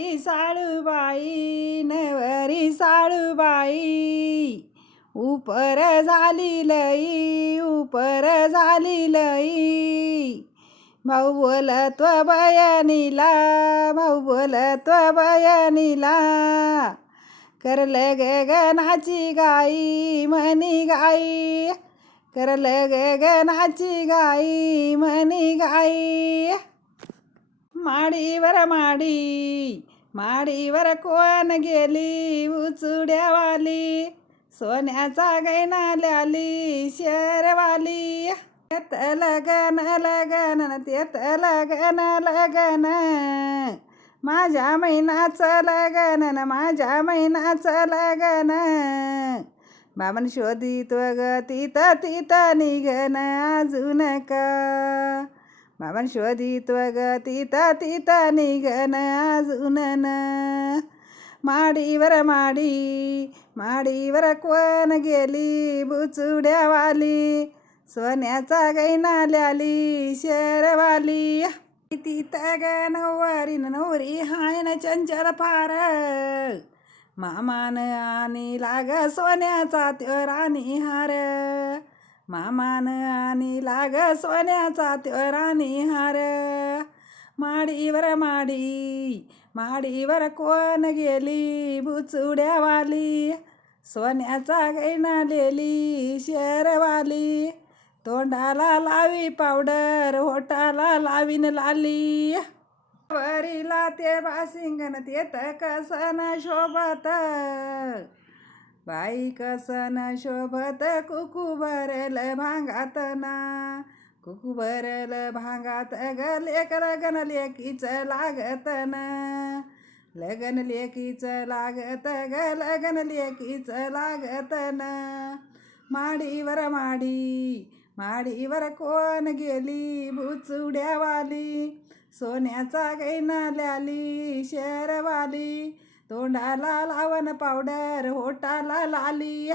नवरी साळूबाई, नवरी साळूबाई, उपर झाली लई, उपर झाली लई. भाऊ बोलतो बयानीला, भाऊ बोलतो बयानीला, करल गगनाची गाई म्हणी गाई, करल गगनाची गाई म्हणी गाई. माडीवर माडी, माडीवर कोण गेली उचुड्यावाली, सोन्याचा गैना ल्याली शेरवाली. तेत लगन लगन तेत लगन लगन, माझ्या महिनाचं लगन माझ्या महिनाचं लगन. बाबन शोधित ग तिथं तिथं निघन अजून का, बाबन शोधित ग तिथं तिथं निघन अजून न. माडीवर माडी, माडीवर कोण गेली बुचुड्यावाली, सोन्याचा गैना ल्याली शेरवाली. तिथं ग नवरी नवरी हाय न चंचल फार, मामान आणि लाग सोन्याचा त्यो राणी हार, मामान आणि लाग सोन्याचा त्यो राणी हार. माडीवर माडी, माडीवर कोण गेली बुचुड्यावाली, सोन्याचा गैना ल्याली शेरवाली. तोंडाला लावी पावडर, होटाला लावीन लाली, वरीला ते बासिंगन तेत कसन शोभत, बाई कसन शोभत. कुकू भरल भांगात ना, कुकू भरल भांगात ग लेक लगन लेकीच लागत ना, लगन लेकीच लागत ग लगन लेकीच लागत ना. माडीवर माडी, माडीवर कोण गेली बुचुड्यावाली, सोन्याचा गैना ल्याली शेरवाली. तोंडाला लावन पावडर, होटाला लाली.